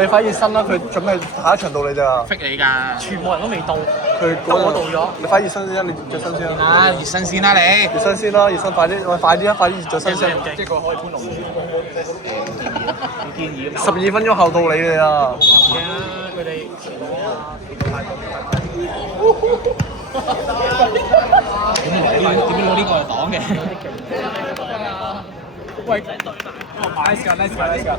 你快熱身啦，佢準備下一場到你咋？逼你㗎，全部人都未到，佢得我到咗。你快熱身先，你着身先啦。啊，熱身先啦你。熱身先啦，熱身快啲，喂快啲啊，快啲着身先。即係佢可以搬龍門。建議12分鐘後到你哋啊！嘅啦，佢哋點攞呢個嚟擋嘅？喂，nice 㗎，nice 㗎，nice 㗎。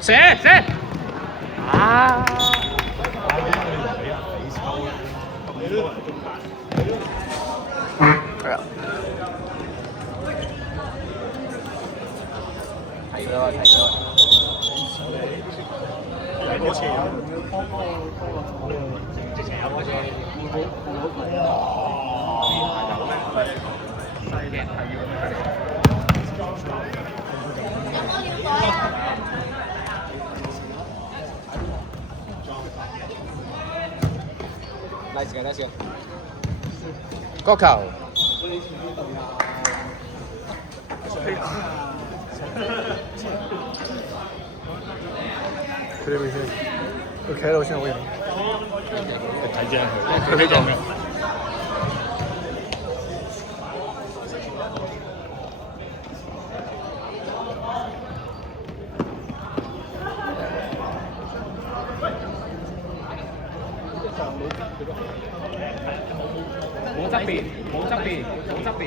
射！啊！係啊。睇咗睇咗。多次啊！nice 嘅 nice 嘅。角球。佢呢邊先，佢企喺度先好型。睇正佢喺度嘅。冇側邊，冇側邊，冇側邊。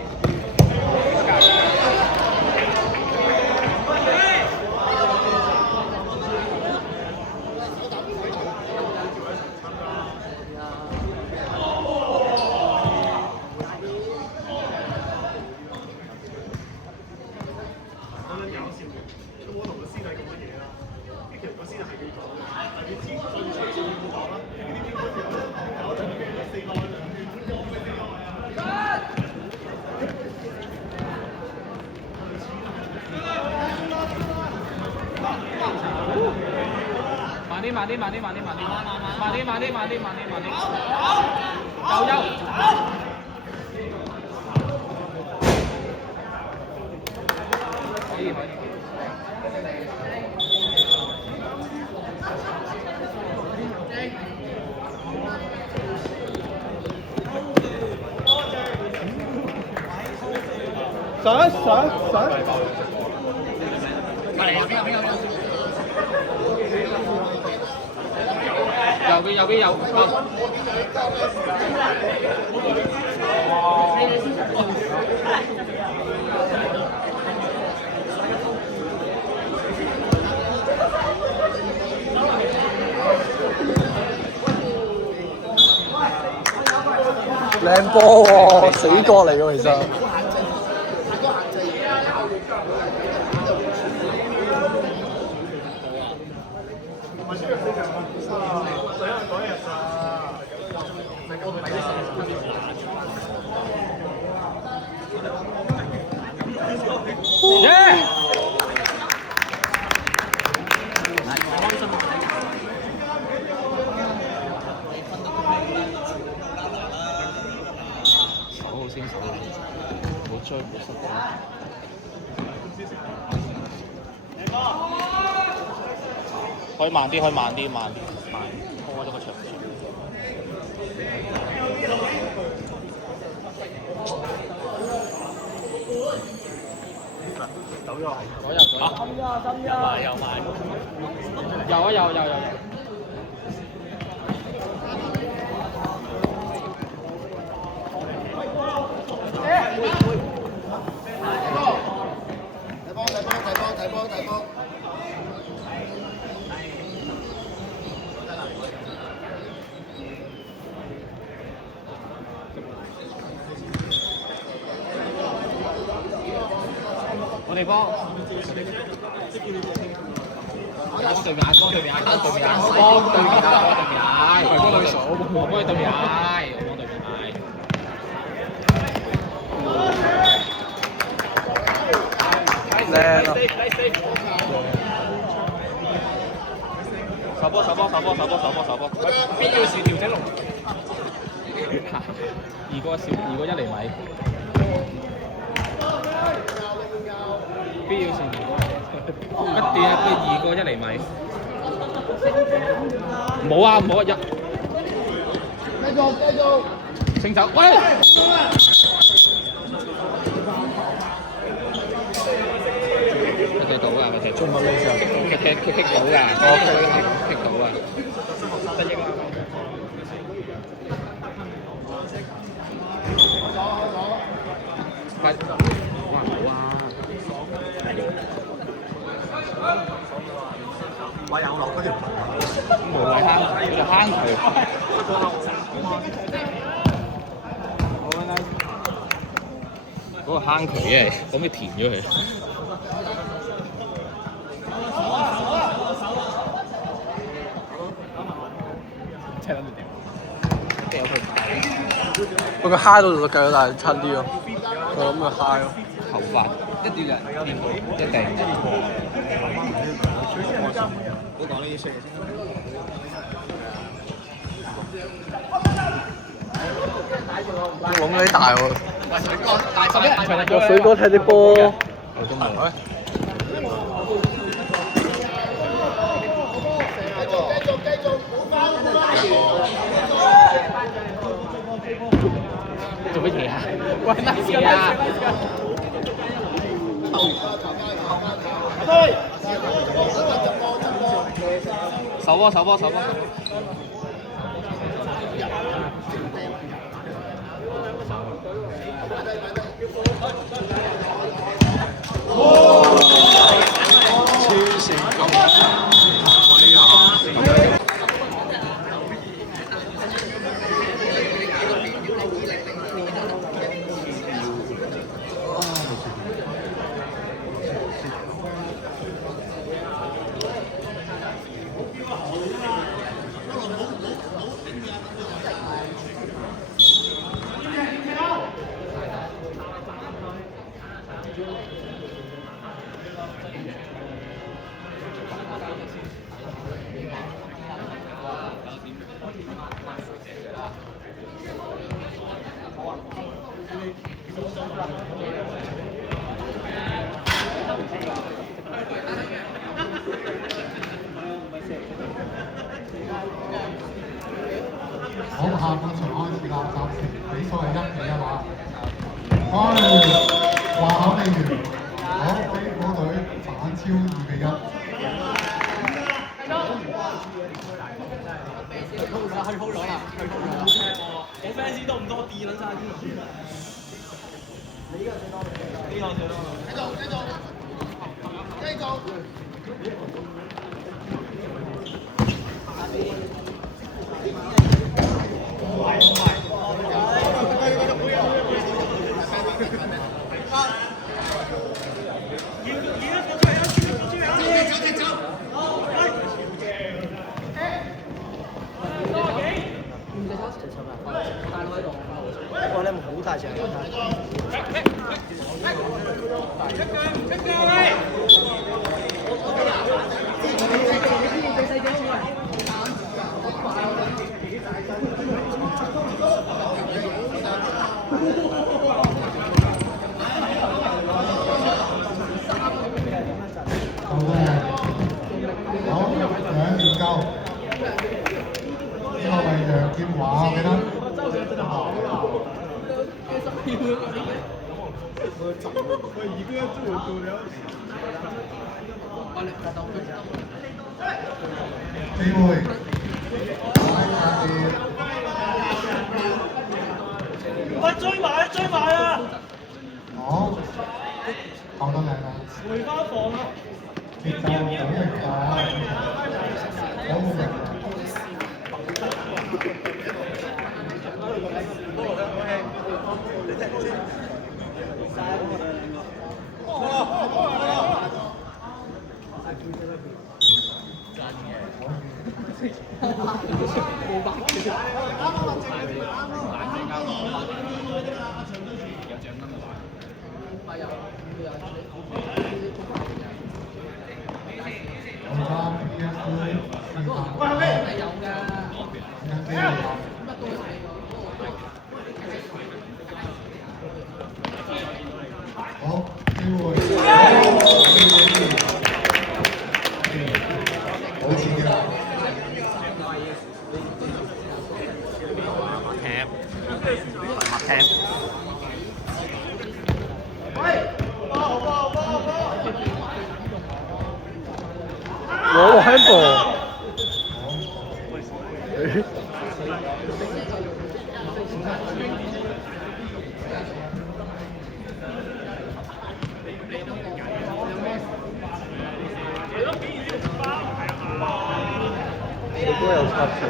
慢啲，夠休。可以。上。右邊有。靚波喎，死角嚟㗎其實。可以慢啲，慢拖咗個場。走咗。有埋。有。睇波。我哋波。幫對面嗌，幫對面嗌。幫對手，我幫對面嗌。靚啊！手波。邊要時調整龍？二個1厘米。1點1個2個1厘米。冇啊冇啊一。繼續。清走，喂！踢到啊！踢中文咩時候？踢到㗎，踢到啊！得益啊！快！哇哇！話有落嗰條無謂坑佢。嗰個坑渠嘅，可唔可以填咗佢？真係諗住點？掉佢不過嗨到就計咗，但係親啲咯。我諗佢嗨咯。頭髮一啲人掂到一定。唔好講呢啲衰嘢先。籠嗰啲大喎。大水哥踢啲波。我都冇。做乜嘢啊？喂乜嘢啊？手波手波手波。好，下半場開始啦，暫時比數係1-1話。話考未完，好，飛虎隊反超2-1。hold 咗啦，我 fans 都唔多啲撚晒啲。呢個最多，繼續。哇！你有冇好大隻啊？好，2年夠。呢個係楊劍華，我記得。機會，喂，追埋啊！好，跑得靚啊！回翻房啦！節奏好明快，好明快。好，機會。handball。你都有插水。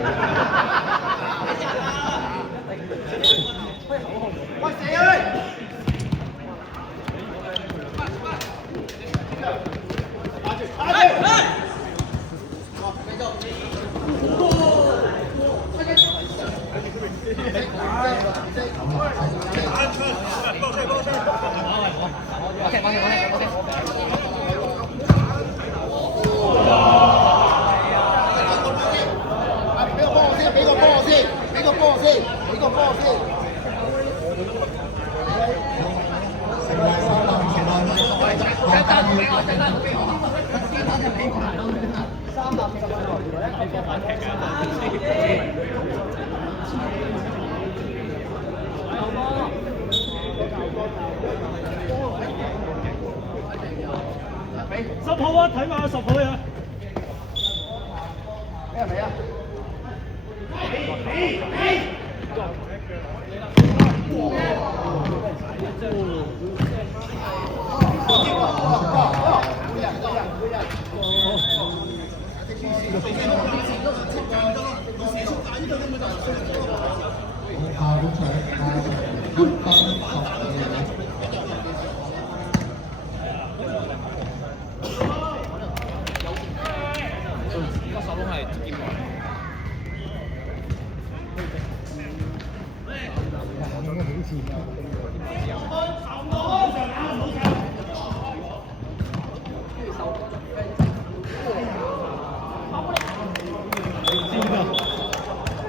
10號啊，睇埋10號啊！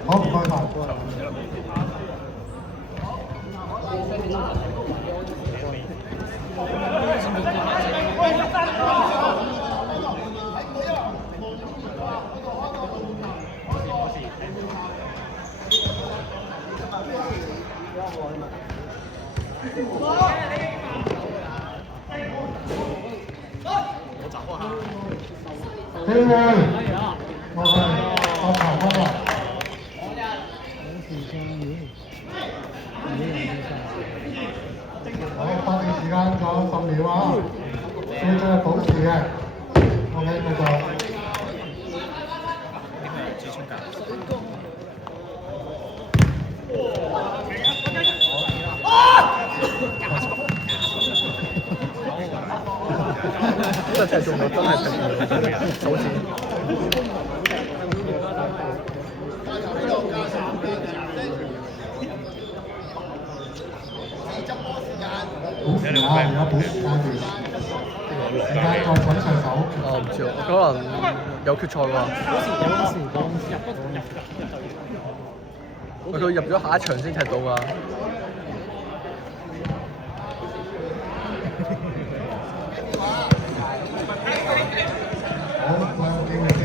好，唔該晒。機會，我係當球嗰個。好，法定時間仲有10秒啊！最最係保持嘅。OK，繼續。真係踢中咗，真係踢中咗，手指。補時啊！而家補時階段，時間再搶上手。我唔知喎，可能有決賽喎。佢入咗下一場先踢到㗎。好，再有機會先。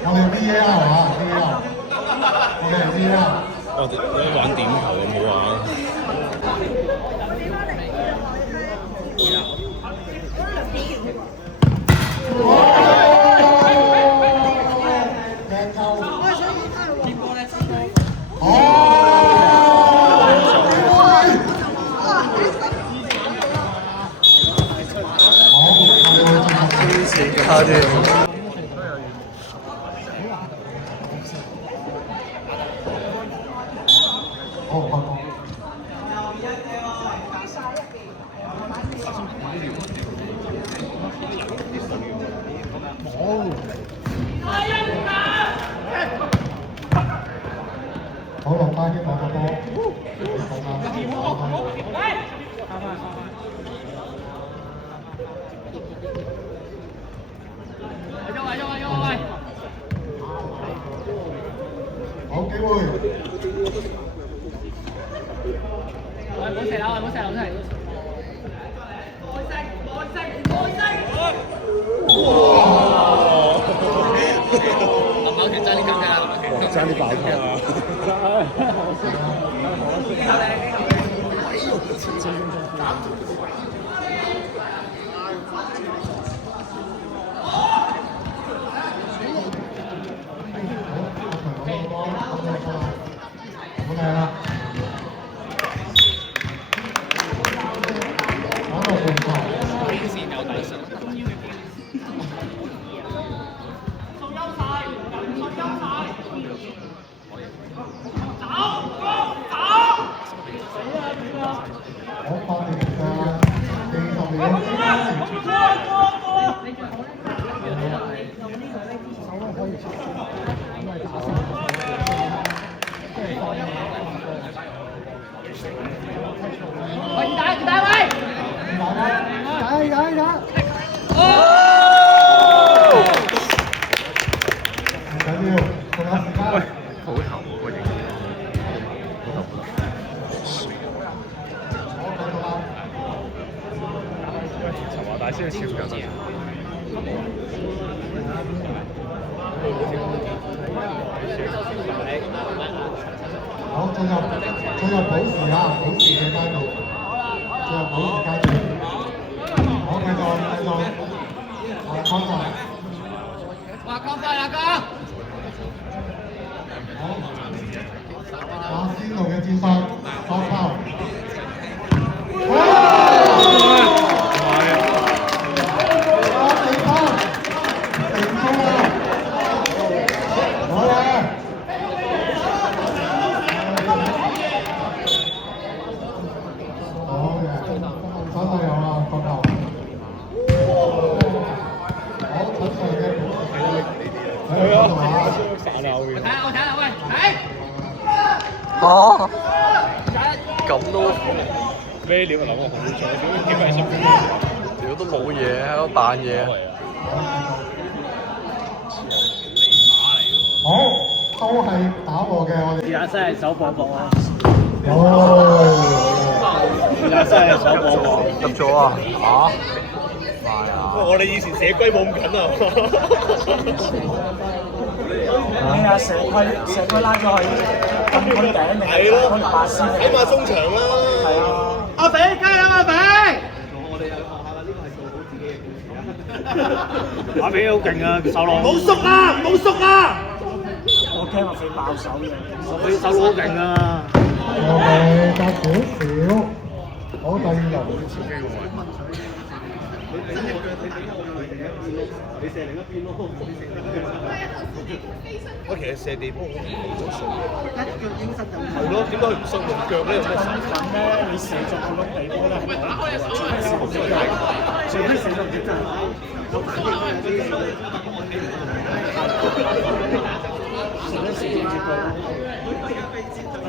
我哋 VAR 係嘛 ？VAR，我哋係 VAR。我哋玩點球啊，冇玩。差啲。好，開波。好，落班先攞個波。好機會。唔好射啦！唔好射啦！唔好射！大先超緊。好，進入補時啊！補時嘅階段，進入補時階段。好，繼續。康仔。哇，康快啦，哥！好，阿仙奴嘅戰術，發炮。咁都咩料啊？諗我好彩，點解想？屌都冇嘢喺度扮嘢。好，都係打和嘅我哋。試下真係手磅磅啊！哦，試下真係手磅磅。入咗啊？嚇？快啊！我哋以前寫龜冇咁緊啊！係啊，成個拉咗去咁頂定係咯，8仙起碼中場啦。係啊！阿肥加油阿肥！我哋有學校啦，呢個係做好自己嘅。阿肥好勁啊，手攞。冇縮啊！冇縮啊！我驚阿肥爆手嘅，阿肥手攞好勁啊！我哋隔少少，好第二輪。你射另一邊咯。我其實射地波好咗數。一腳應身就係咯，點解佢唔伸用腳咧？有咩手法咧？你射中嗰碌地波咧係打開手，除非射中唔知真係有反應嘅啲。射一射接佢，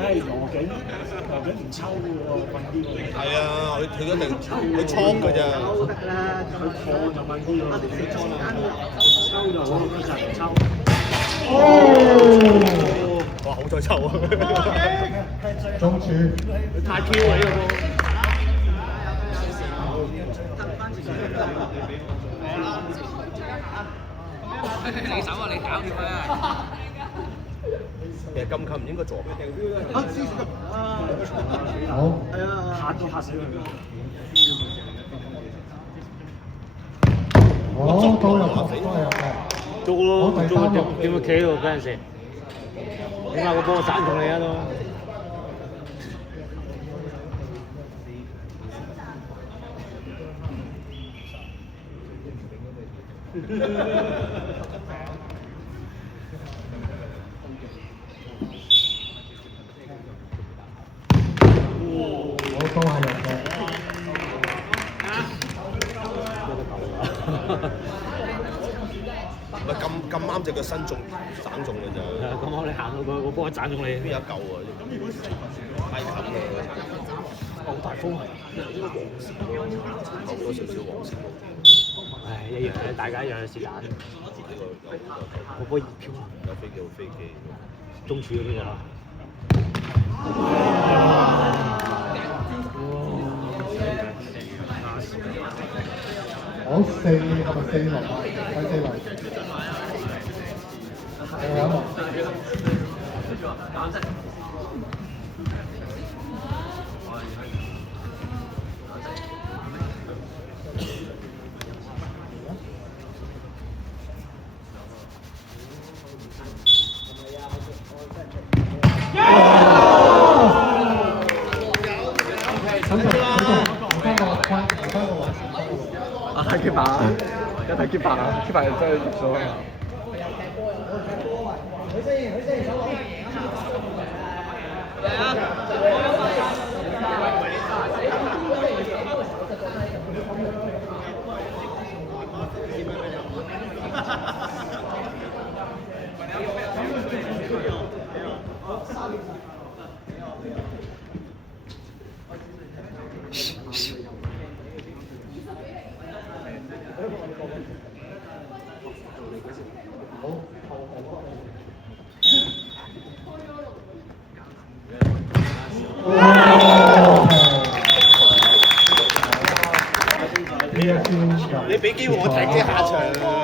唉，羅景唔抽嘅喎，問啲喎。係啊，佢一定佢倉㗎咋。抽得啦，佢破就問啲喎，你抽啦，抽就好，佢就唔抽。哦！哇，好彩抽啊！中柱。太 Q 啊呢個波！你手啊，你搞掂佢啊！其實禁球唔應該做。好。係啊，嚇都嚇死佢。好，都入嘅。捉咯，捉點會企喺度嗰陣時？起碼個波散中你啊都。我都係入嘅。唔係咁啱隻腳身中斬中嘅咋。咁啱你行到個波斬中你。邊有一嚿啊？太近啦！好大風係。多少少黃線。唉，一樣嘅，大家一樣嘅時間。個波熱飄啊！有飛機好飛機。中柱嗰邊啊！好4係咪4輪？第4輪。睇 keep 把，一睇 keep 把，keep 把真係入咗。你俾機會我睇即下場。